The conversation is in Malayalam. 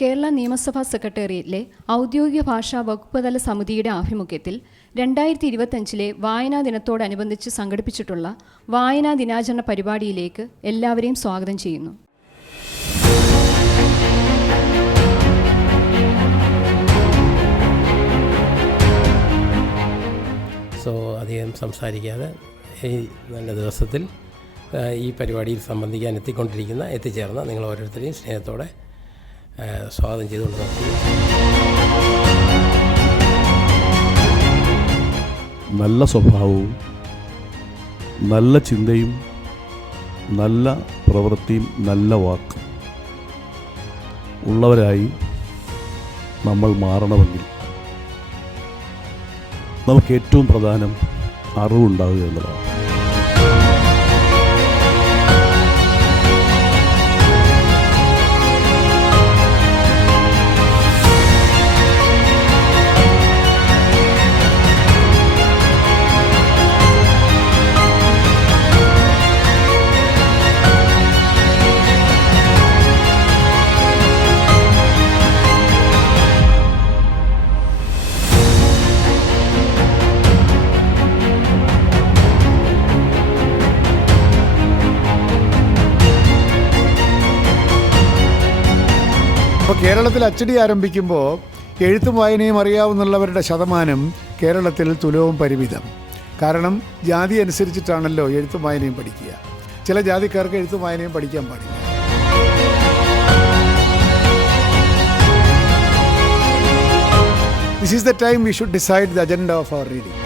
കേരള നിയമസഭാ സെക്രട്ടേറിയറ്റിലെ ഔദ്യോഗിക ഭാഷാ വകുപ്പ് തല സമിതിയുടെ ആഭിമുഖ്യത്തിൽ 2025 വായനാ ദിനത്തോടനുബന്ധിച്ച് സംഘടിപ്പിച്ചിട്ടുള്ള വായനാ ദിനാചരണ പരിപാടിയിലേക്ക് എല്ലാവരെയും സ്വാഗതം ചെയ്യുന്നു. അധികം സംസാരിക്കാതെ ഈ നല്ല ദിവസത്തിൽ ഈ പരിപാടിയിൽ സംബന്ധിക്കാൻ എത്തിച്ചേർന്ന നിങ്ങൾ ഓരോരുത്തരെയും സ്നേഹത്തോടെ സ്വാഗതം ചെയ്തുകൊണ്ട് നിർത്തി. നല്ല സ്വഭാവവും നല്ല ചിന്തയും നല്ല പ്രവൃത്തിയും നല്ല വാക്കും ഉള്ളവരായി നമ്മൾ മാറണമെങ്കിൽ നമുക്ക് ഏറ്റവും പ്രധാനം അറിവുണ്ടാവുക എന്നുള്ളതാണ്. അപ്പോൾ കേരളത്തിൽ അച്ചടി ആരംഭിക്കുമ്പോൾ എഴുത്തും വായനയും അറിയാവുന്നവരുടെ ശതമാനം കേരളത്തിൽ തുലവും പരിമിതം. കാരണം ജാതി അനുസരിച്ചിട്ടാണല്ലോ എഴുത്തും വായനയും പഠിക്കുക. ചില ജാതിക്കാർക്ക് എഴുത്തും വായനയും പഠിക്കാൻ പാടില്ല. This is the time we should decide the agenda of our reading.